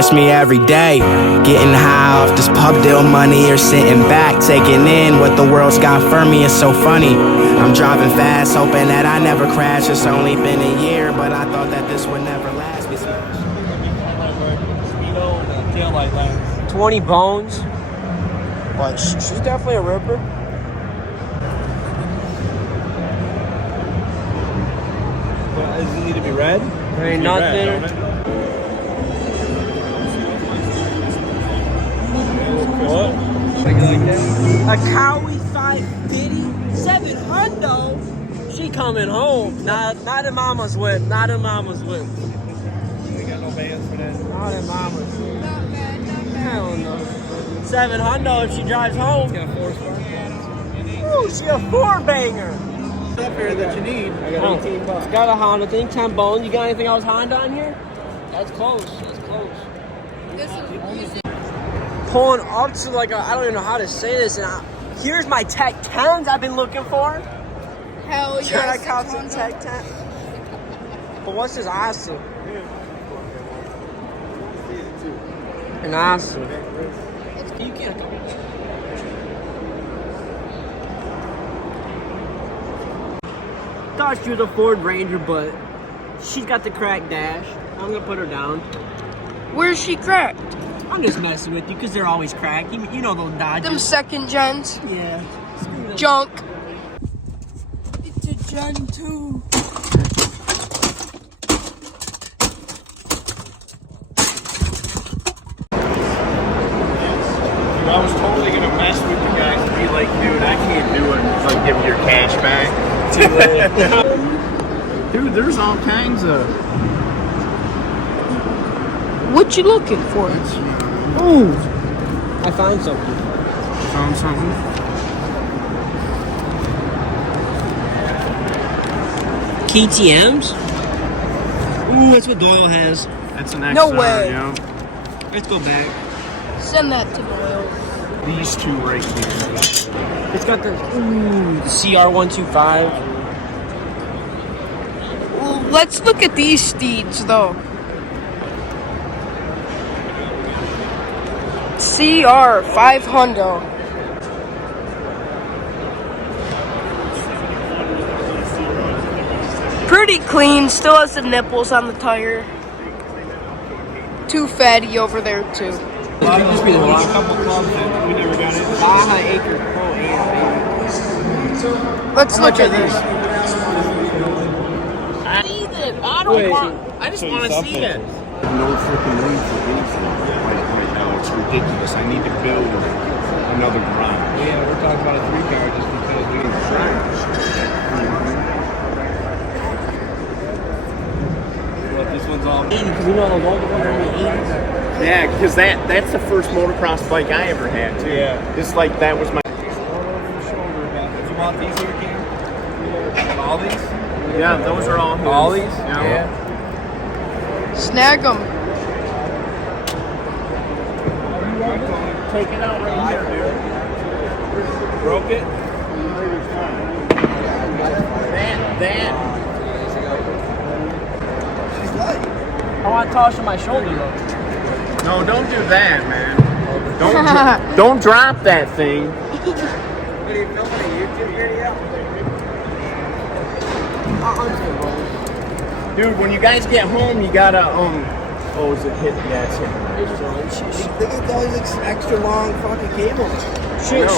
catch me every day, getting high off this pub deal money or sitting back, taking in what the world's got for me. It's so funny. I'm driving fast, hoping that I never crash. It's only been a year, but I thought that this would never last. 20 bones. But she's definitely a ripper. Does it need to be red? There ain't nothing. What? A Cowie 550, 700. She coming home. Not in mama's whip. Not in mama's whip. We got no bands for that. Not in mama's whip. Hell no. 700 if she drives home. It's got a 4-star. Ooh, she a 4-banger. Stuff here that you need. I got 18 bucks. Got a Honda thing, 10 bones. You got anything else Honda on here? That's close. That's close. Pulling up to like I don't even know how to say this. And here's my Tech 10s I've been looking for. Hell Should I yes. cop some Tech 10? But what's this awesome? An awesome. You can't go. Thought she was a Ford Ranger, but she's got the cracked dash. I'm gonna put her down. Where's she cracked? I'm just messing with you because they're always cracked. You know those Dodges. Them second gens. Yeah. Junk. It's a gen 2. I was totally gonna mess with you guys and be like, dude, I can't do it. It's like, give me your cash back. Dude, there's all kinds of. What you looking for? Ooh. I found something. Found something? KTMs? Ooh, that's what Doyle has. That's an XR, No way. Yeah. Let's go back. Send that to Doyle. These two right here. It's got the CR125. Well, let's look at these steeds, though. CR500. Pretty clean, still has the nipples on the tire. Too fatty over there, too. A couple clubs that we never got into. Baja Acre Pro 8. Let's look at this. I just want to see it. No freaking room for anything right now. It's ridiculous. I need to build another garage. Yeah, we're talking about a 3-car just because we need to try. What, this one's all... Because you know the older ones are in the 80s. Yeah, because that's the first motocross bike I ever had, too. Yeah. Just like that was my... You want these here, Cam? All these? Yeah, those are all his. All these? Yeah. Snag them. Take it out right here, dude. Broke it? That. She's light. I want to toss on my shoulder, though. No, don't do that, man. Don't drop that thing. What are you filming, a YouTube video? Dude, when you guys get home, you gotta, oh, is it hit? Yeah, it's hit. Look at all these extra long fucking cables.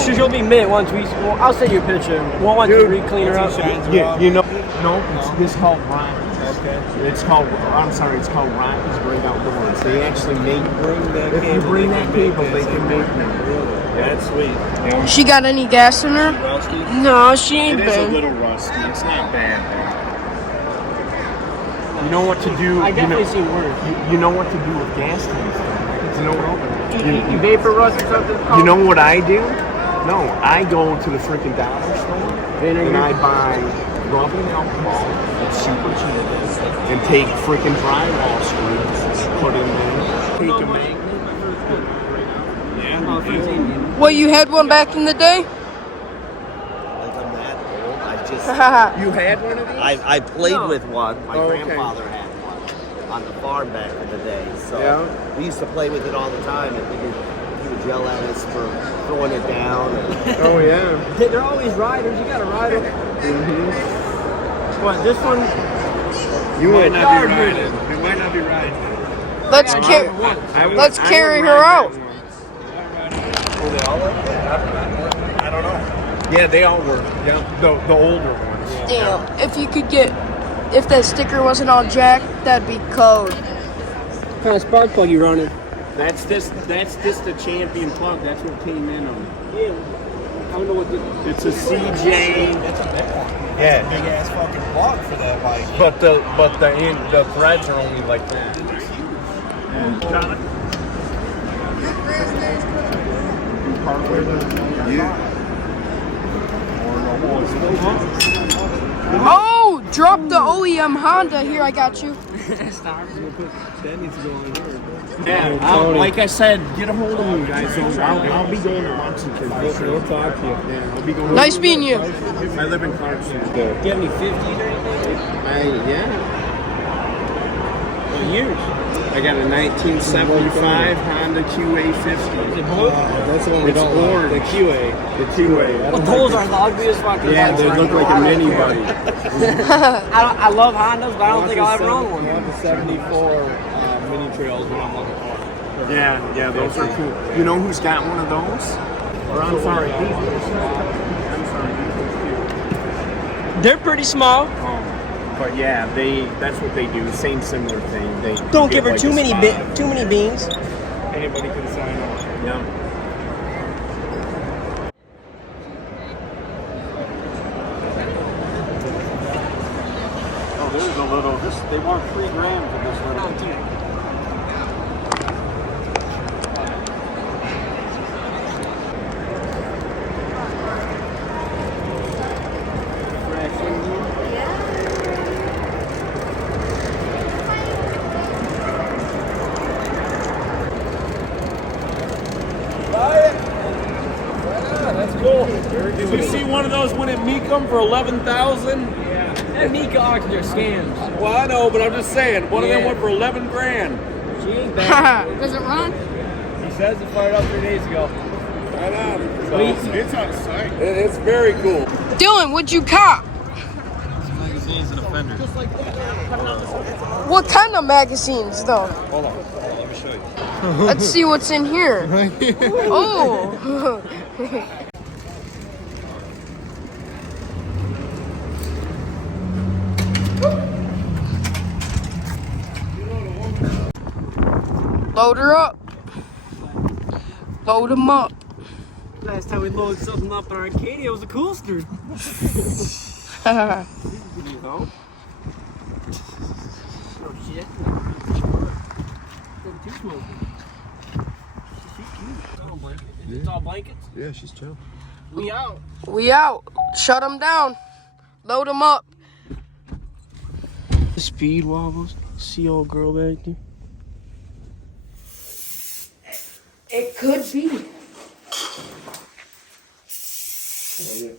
She'll be mint once we... Well, I'll send you a picture. We'll want to re-clean her up. Yeah, you know, no, it's called Rockies. Okay. It's called Rockies Great Outdoors. They actually make, if you bring that cable, they can make them. That's sweet. Yeah. She got any gas in her? Rusty? No, she ain't It is a been. little rusty. It's not bad, though. You know what to do. I definitely see worse. You know what to do with gas tanks. You vapor rust or something? You know what I do? No, I go to the freaking dollar store and I buy rubbing alcohol. It's super cheap. And take freaking drywall screws, put in there, take a magnet. Yeah. Well, you had one back in the day? Like I'm that old. I just You had one of these? I played with one. My Oh, okay. grandfather had one. on the farm back in the day. So Yeah. we used to play with it all the time, and he would yell at us for throwing it down. And Oh yeah. They're always riders. You gotta ride them. What, this one? You Might would not Yard be riding. riding. We might not be riding. Let's let's carry her out. Oh, they all like that? I don't know. Yeah, they all were. Yeah, the older ones. Damn. If you could get, if that sticker wasn't all jacked, that'd be code. What kind of spark plug you running? That's just the champion plug. That's what came in on. Yeah. I don't know what the... It's a CJ. That's a big one. Yeah. Big ass fucking plug for that bike. But the threads are only like that. Oh, drop the OEM Honda. Here, I got you. That needs to go on here. Yeah, like I said, get a hold of me, guys. So I'll be going to Lexington. We'll talk to you. Yeah, I'll be going. Nice meeting you. I live in Clarkson. Get me 50s or anything? Yeah. Years. I got a 1975 Honda QA50. Is it blue? That's the one It's orange. The QA. The QA. What those are the ugliest fucking Yeah, bikes they right look now. like a I don't mini care. bike. I love Hondas, but I don't think I'll ever own one. I want the 74 mini trails when I'm looking for. Yeah, those are cool. You know who's got one of those? Or I'm sorry, They're pretty small. but yeah, that's what they do. Same similar thing. They Don't get give her like too a many spot. too many beans. Anybody can sign up. Yeah. Oh, there's a little. They want $3,000 for this little. That's cool. Did you see one of those when it meek them for 11,000? That Mika auction are scams. Well, I know, but I'm just saying, one of them Yeah. went for 11 grand. She ain't bad. Does it run? He says it fired up 3 days ago. Right on. So, It's on site. It's very cool. Dylan, what'd you cop? Magazines and offenders. What kind of magazines, though? Hold on, let me show you. Let's see what's in here. Oh. Load her up. Load them up. last time we loaded something up in Arcadia, it was a Coolster. You know? Oh shit. Too smoky. She's cute. It's all blankets. It's all blankets. Yeah, she's chill. We out. We out. Shut them down. Load them up. Speed wobbles. See old girl back there? It could be.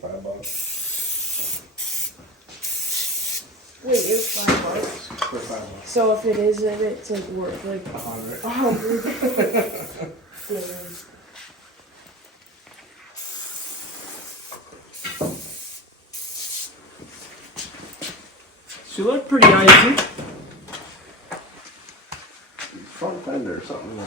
$5. Wait, it was $5. For $5. So if it isn't, it's like worth like 100. She looked pretty icy. Front fender or something.